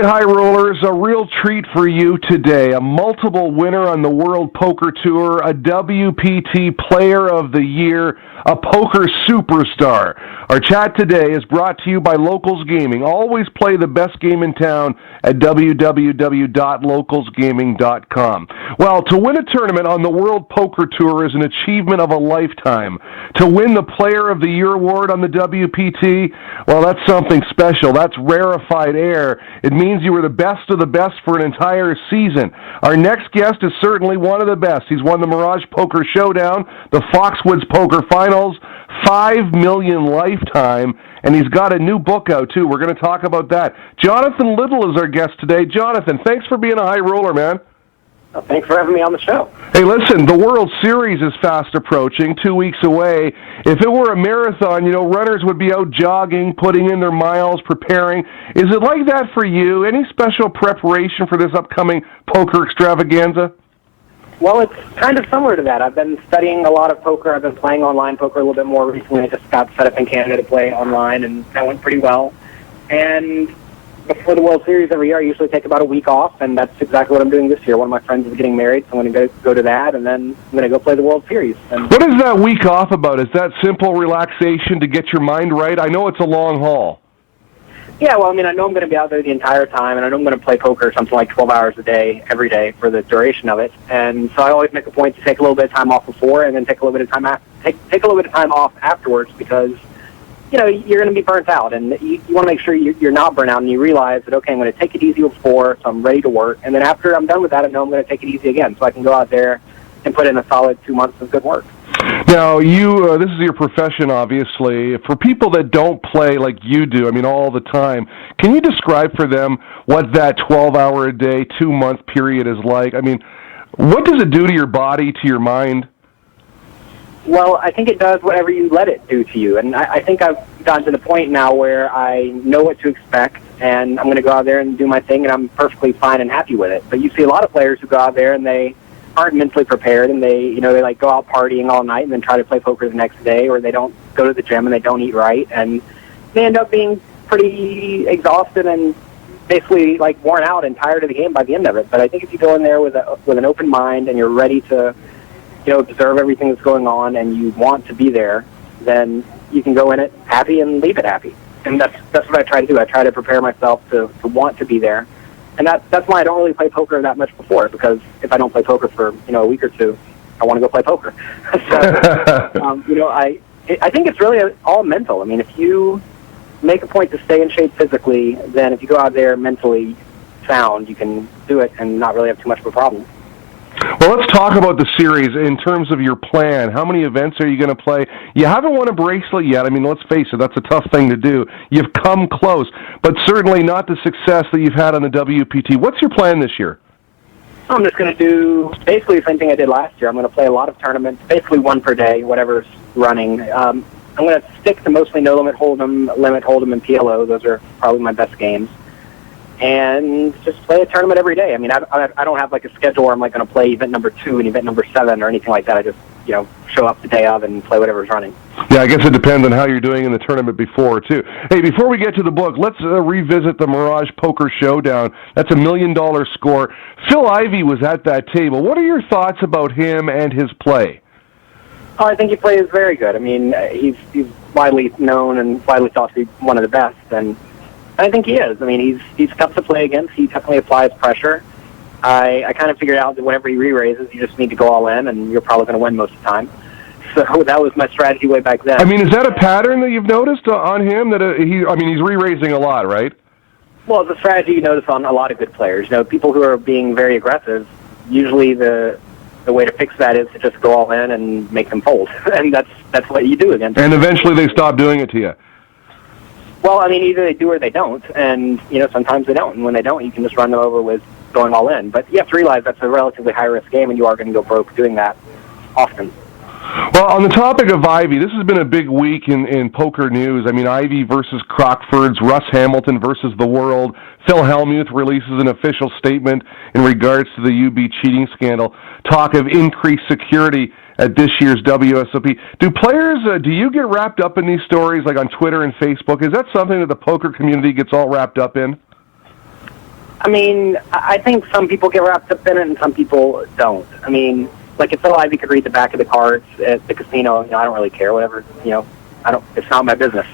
right, High Rollers, a real treat for you today. A multiple winner on the World Poker Tour, a WPT Player of the Year, a poker superstar. Our chat today is brought to you by Locals Gaming. Always play the best game in town at www.localsgaming.com. Well, to win a tournament on the World Poker Tour is an achievement of a lifetime. To win the Player of the Year award on the WPT, well, that's something special. That's rarefied air. It means you were the best of the best for an entire season. Our next guest is certainly one of the best. He's won the Mirage Poker Showdown, the Foxwoods Poker Finals, $5 million lifetime, and he's got a new book out, too. We're going to talk about that. Jonathan Little is our guest today. Jonathan, thanks for being a high roller, man. Well, thanks for having me on the show. Hey, listen, the World Series is fast approaching, 2 weeks away. If it were a marathon, runners would be out jogging, putting in their miles, preparing. Is it like that for you? Any special preparation for this upcoming poker extravaganza? Well, it's kind of similar to that. I've been studying a lot of poker. I've been playing online poker a little bit more recently. I just got set up in Canada to play online, and that went pretty well. And before the World Series every year, I usually take about a week off, and that's exactly what I'm doing this year. One of my friends is getting married, so I'm going to go to that, and then I'm going to go play the World Series. And what is that week off about? Is that simple relaxation to get your mind right? I know it's a long haul. Yeah, well, I know I'm going to be out there the entire time, and I know I'm going to play poker something like 12 hours a day, every day, for the duration of it. And so I always make a point to take a little bit of time off before, and then take a little bit of time take a little bit of time off afterwards, because you're going to be burnt out, and you want to make sure you're not burnt out, and you realize that, okay, I'm going to take it easy before, so I'm ready to work, and then after I'm done with that, I know I'm going to take it easy again, so I can go out there and put in a solid 2 months of good work. Now, this is your profession, obviously. For people that don't play like you do, all the time, can you describe for them what that 12-hour-a-day, 2-month period is like? What does it do to your body, to your mind? Well, I think it does whatever you let it do to you. And I think I've gotten to the point now where I know what to expect, and I'm going to go out there and do my thing, and I'm perfectly fine and happy with it. But you see a lot of players who go out there and they aren't mentally prepared, and they go out partying all night and then try to play poker the next day, or they don't go to the gym and they don't eat right, and they end up being pretty exhausted and basically worn out and tired of the game by the end of it. But I think if you go in there with an open mind and you're ready to observe everything that's going on, and you want to be there, then you can go in it happy and leave it happy. And that's what I try to do. I try to prepare myself to want to be there. And that's why I don't really play poker that much before, because if I don't play poker for a week or two, I want to go play poker. So, I think it's really all mental. If you make a point to stay in shape physically, then if you go out there mentally sound, you can do it and not really have too much of a problem. Well, let's talk about the series in terms of your plan. How many events are you going to play? You haven't won a bracelet yet. Let's face it, that's a tough thing to do. You've come close, but certainly not the success that you've had on the WPT. What's your plan this year? I'm just going to do basically the same thing I did last year. I'm going to play a lot of tournaments, basically one per day, whatever's running. I'm going to stick to mostly no limit hold'em, and PLO. Those are probably my best games. And just play a tournament every day. I don't have a schedule where I'm going to play event number 2 and event number 7 or anything like that. I just, show up the day of and play whatever's running. Yeah, I guess it depends on how you're doing in the tournament before, too. Hey, before we get to the book, let's revisit the Mirage Poker Showdown. That's $1 million score. Phil Ivey was at that table. What are your thoughts about him and his play? Oh, I think he plays very good. He's widely known and widely thought to be one of the best, and I think he is. He's tough to play against. He definitely applies pressure. I kind of figured out that whenever he re-raises, you just need to go all in, and you're probably going to win most of the time. So that was my strategy way back then. Is that a pattern that you've noticed on him? That he's re-raising a lot, right? Well, it's a strategy you notice on a lot of good players. People who are being very aggressive, usually the way to fix that is to just go all in and make them fold. And that's what you do against them. And eventually they stop doing it to you. Well, either they do or they don't, and, sometimes they don't. And when they don't, you can just run them over with going all in. But you have to realize that's a relatively high-risk game, and you are going to go broke doing that often. Well, on the topic of Ivey, this has been a big week in poker news. Ivey versus Crockford's, Russ Hamilton versus the world. Phil Hellmuth releases an official statement in regards to the UB cheating scandal. Talk of increased security at this year's WSOP. Do you get wrapped up in these stories, like on Twitter and Facebook? Is that something that the poker community gets all wrapped up in? I mean, I think some people get wrapped up in it and some people don't. I mean, like if Phil Ivey could read the back of the cards at the casino, I don't really care, whatever, it's not my business.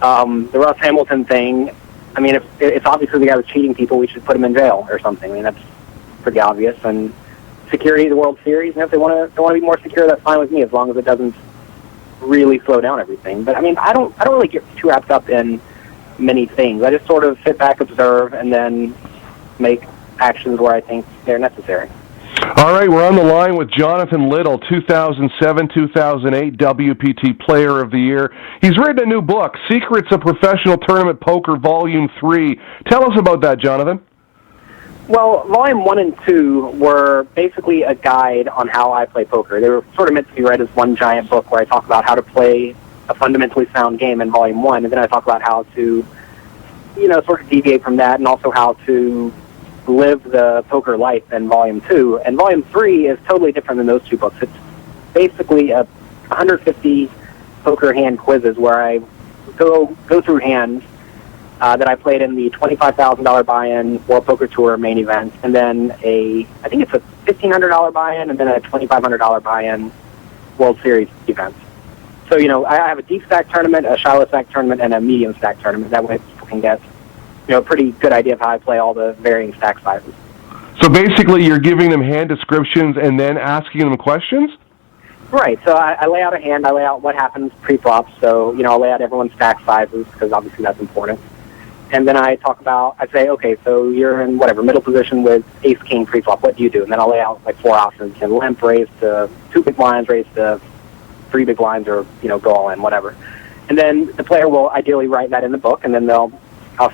The Russ Hamilton thing, I mean, if it's obviously the guy was cheating people, we should put him in jail or something. I mean, that's pretty obvious. And security of the World Series, and if they want to be more secure, that's fine with me, as long as it doesn't really slow down everything. But I mean, I don't really get too wrapped up in many things. I just sort of sit back, observe, and then make actions where I think they're necessary. All right, we're on the line with Jonathan Little, 2007-2008 WPT Player of the Year. He's written a new book, Secrets of Professional Tournament Poker, Volume 3. Tell us about that, Jonathan. Well, Volume 1 and 2 were basically a guide on how I play poker. They were sort of meant to be read as one giant book where I talk about how to play a fundamentally sound game in Volume 1, and then I talk about how to, sort of deviate from that, and also how to live the poker life in Volume 2. And Volume 3 is totally different than those two books. It's basically 150 poker hand quizzes where I go through hands that I played in the $25,000 buy-in World Poker Tour main event, and then I think it's a $1,500 buy-in, and then a $2,500 buy-in World Series event. So, I have a deep stack tournament, a shallow stack tournament, and a medium stack tournament. That way people can get, a pretty good idea of how I play all the varying stack sizes. So basically you're giving them hand descriptions and then asking them questions? Right. So I lay out a hand. I lay out what happens pre-flop. So, I'll lay out everyone's stack sizes because obviously that's important. And then I say, okay, so you're in whatever, middle position with ace-king pre-flop. What do you do? And then I'll lay out like 4 options. Limp, raise to 2 big blinds, raise to 3 big blinds, or, go all in, whatever. And then the player will ideally write that in the book, and then I'll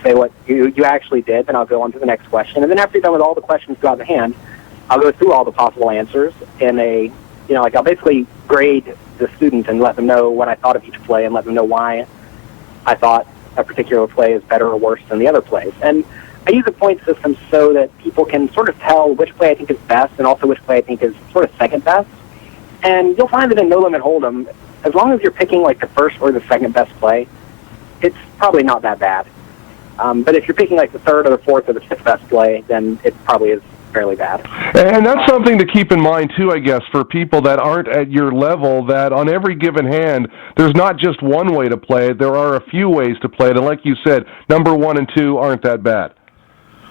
say what you actually did, then I'll go on to the next question. And then after you're done with all the questions throughout the hand, I'll go through all the possible answers in I'll basically grade the student and let them know what I thought of each play and let them know why I thought a particular play is better or worse than the other plays. And I use a point system so that people can sort of tell which play I think is best and also which play I think is sort of second best. And you'll find that in No Limit Hold'em, as long as you're picking like the first or the second best play, it's probably not that bad. But if you're picking like the third or the fourth or the fifth best play, then it probably is fairly bad. And that's something to keep in mind, too, I guess, for people that aren't at your level, that on every given hand, there's not just one way to play it. There are a few ways to play it. And like you said, number 1 and 2 aren't that bad.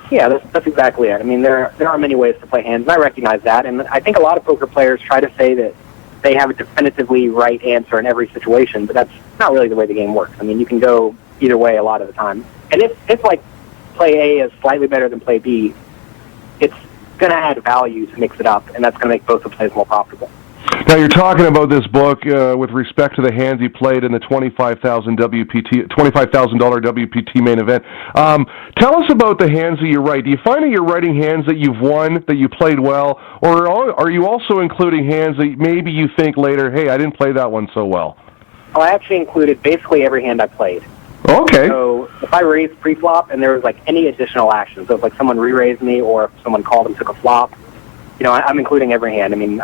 Yeah, that's exactly it. I mean, there are many ways to play hands, and I recognize that. And I think a lot of poker players try to say that they have a definitively right answer in every situation, but that's not really the way the game works. I mean, you can go either way a lot of the time. And if like, play A is slightly better than play B, it's going to add value to mix it up, and that's going to make both the plays more profitable. Now, you're talking about this book with respect to the hands you played in the $25,000 WPT main event. Tell us about the hands that you write. Do you find that you're writing hands that you've won, that you played well, or are you also including hands that maybe you think later, hey, I didn't play that one so well? Oh, I actually included basically every hand I played. Okay. So if I raised pre-flop and there was like any additional action, so if like someone re-raised me or if someone called and took a flop, I'm including every hand. I mean,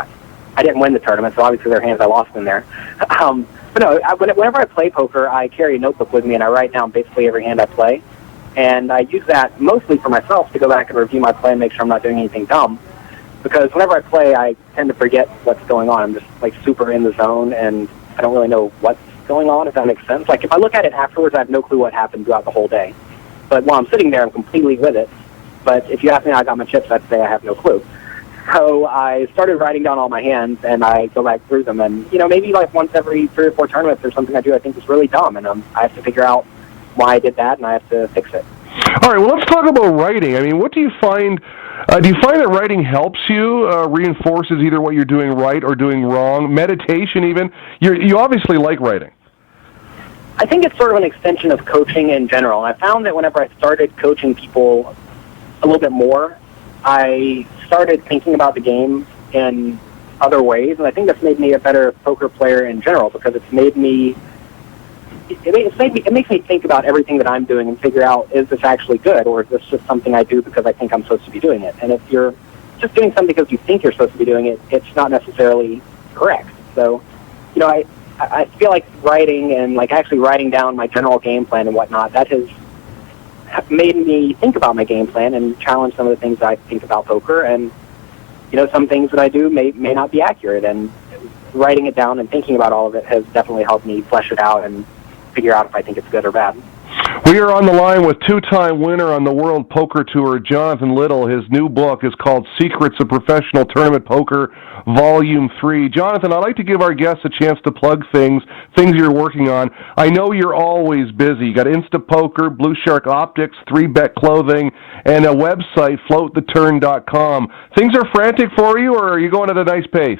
I didn't win the tournament, so obviously there are hands I lost in there. But no, whenever I play poker, I carry a notebook with me and I write down basically every hand I play. And I use that mostly for myself to go back and review my play and make sure I'm not doing anything dumb. Because whenever I play, I tend to forget what's going on. I'm just like super in the zone and I don't really know what's going on, if that makes sense. Like if I look at it afterwards, I have no clue what happened throughout the whole day. But while I'm sitting there, I'm completely with it. But if you ask me how I got my chips, I'd say I have no clue. So I started writing down all my hands, and I go back through them. And, maybe like once every 3 or 4 tournaments there's something I do I think is really dumb, and I have to figure out why I did that, and I have to fix it. All right, well, let's talk about writing. I mean, what do you find... do you find that writing helps you, reinforces either what you're doing right or doing wrong, meditation even? You obviously like writing. I think it's sort of an extension of coaching in general. I found that whenever I started coaching people a little bit more, I started thinking about the game in other ways, and I think that's made me a better poker player in general because it makes me think about everything that I'm doing and figure out, is this actually good, or is this just something I do because I think I'm supposed to be doing it? And if you're just doing something because you think you're supposed to be doing it, it's not necessarily correct. So, I feel like writing and like actually writing down my general game plan and whatnot, that has made me think about my game plan and challenge some of the things I think about poker. And, some things that I do may not be accurate. And writing it down and thinking about all of it has definitely helped me flesh it out and figure out if I think it's good or bad. We are on the line with two-time winner on the World Poker Tour, Jonathan Little. His new book is called Secrets of Professional Tournament Poker, Volume 3. Jonathan, I'd like to give our guests a chance to plug things you're working on. I know you're always busy. You got Instapoker, Blue Shark Optics, 3Bet Clothing, and a website, floattheturn.com. Things are frantic for you, or are you going at a nice pace?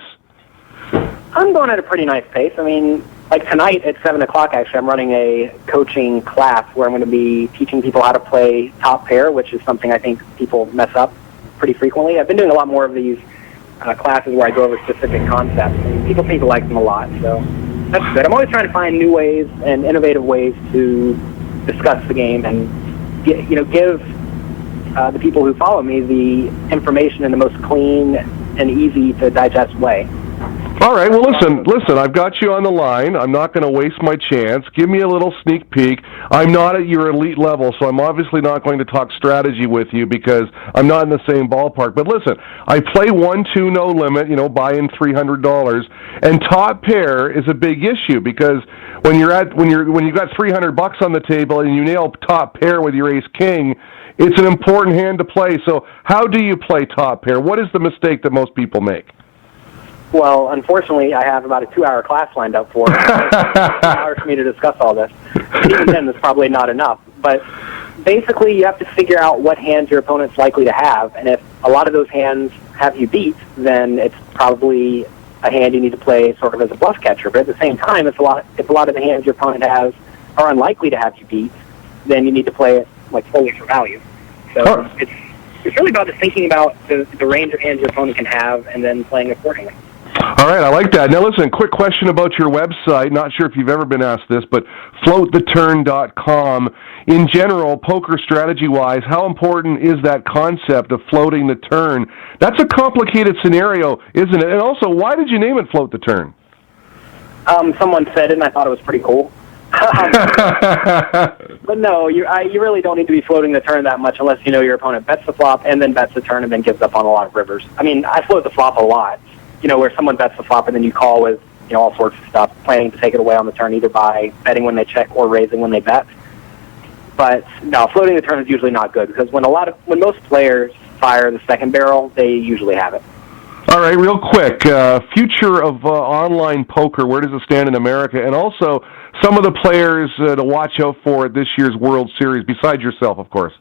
I'm going at a pretty nice pace. I mean, like tonight at 7 o'clock, actually, I'm running a coaching class where I'm going to be teaching people how to play top pair, which is something I think people mess up pretty frequently. I've been doing a lot more of these classes where I go over specific concepts, and people seem to like them a lot, so that's good. I'm always trying to find new ways and innovative ways to discuss the game and give the people who follow me the information in the most clean and easy to digest way. All right, well, listen, I've got you on the line. I'm not going to waste my chance. Give me a little sneak peek. I'm not at your elite level, so I'm obviously not going to talk strategy with you because I'm not in the same ballpark. But listen, I play 1-2 no limit, buy in $300, and top pair is a big issue because when you've got $300 on the table and you nail top pair with your ace king, it's an important hand to play. So how do you play top pair? What is the mistake that most people make? Well, unfortunately, I have about a 2-hour class lined up for it. 2 hours for me to discuss all this. And even then, that's probably not enough. But basically, you have to figure out what hands your opponent's likely to have. And if a lot of those hands have you beat, then it's probably a hand you need to play sort of as a bluff catcher. But at the same time, if a lot of the hands your opponent has are unlikely to have you beat, then you need to play it like fully for value. So it's really about just thinking about the range of hands your opponent can have and then playing accordingly. All right, I like that. Now, listen, quick question about your website. Not sure if you've ever been asked this, but floattheturn.com. In general, poker strategy-wise, how important is that concept of floating the turn? That's a complicated scenario, isn't it? And also, why did you name it Float the Turn? Someone said it, and I thought it was pretty cool. But no, you really don't need to be floating the turn that much unless you know your opponent bets the flop and then bets the turn and then gives up on a lot of rivers. I mean, I float the flop a lot. Where someone bets the flop and then you call with, all sorts of stuff, planning to take it away on the turn either by betting when they check or raising when they bet. But no, floating the turn is usually not good because when most players fire the second barrel, they usually have it. All right, real quick, future of online poker, where does it stand in America? And also, some of the players to watch out for at this year's World Series, besides yourself, of course.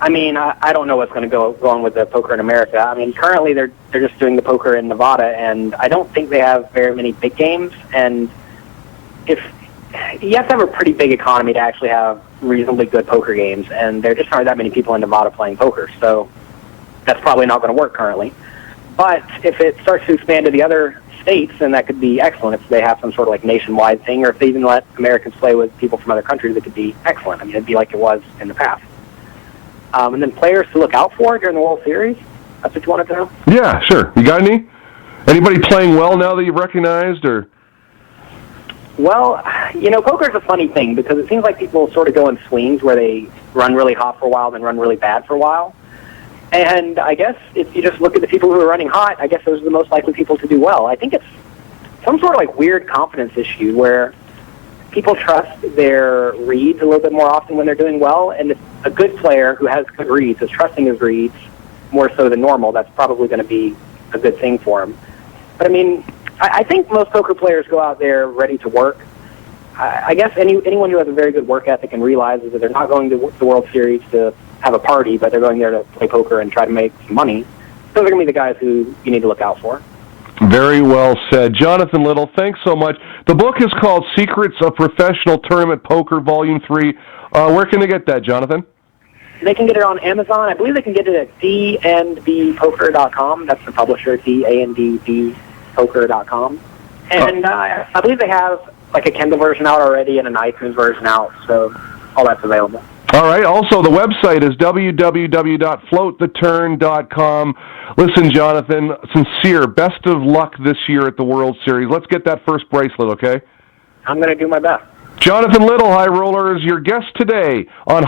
I mean, I don't know what's going to go on with the poker in America. I mean, currently they're just doing the poker in Nevada, and I don't think they have very many big games. And if you have to have a pretty big economy to actually have reasonably good poker games, and there just aren't that many people in Nevada playing poker, so that's probably not going to work currently. But if it starts to expand to the other states, then that could be excellent. If they have some sort of like nationwide thing, or if they even let Americans play with people from other countries, it could be excellent. I mean, it'd be like it was in the past. And then players to look out for during the World Series. That's what you wanted to know? Yeah, sure. You got any? Anybody playing well now that you've recognized, or? Well, poker's a funny thing because it seems like people sort of go in swings where they run really hot for a while, then run really bad for a while. And I guess if you just look at the people who are running hot, I guess those are the most likely people to do well. I think it's some sort of like weird confidence issue where people trust their reads a little bit more often when they're doing well, and if a good player who has good reads is trusting his reads more so than normal, that's probably going to be a good thing for him. But I mean, I think most poker players go out there ready to work. I guess anyone who has a very good work ethic and realizes that they're not going to the World Series to have a party, but they're going there to play poker and try to make some money, those are going to be the guys who you need to look out for. Very well said. Jonathan Little, thanks so much. The book is called Secrets of Professional Tournament Poker, Volume 3. Where can they get that, Jonathan? They can get it on Amazon. I believe they can get it at dandbpoker.com. That's the publisher, dandbpoker.com. And I believe they have like a Kindle version out already and an iTunes version out, so all that's available. All right. Also, the website is www.floattheturn.com. Listen, Jonathan, sincere, best of luck this year at the World Series. Let's get that first bracelet, okay? I'm going to do my best. Jonathan Little, High Roller, is your guest today on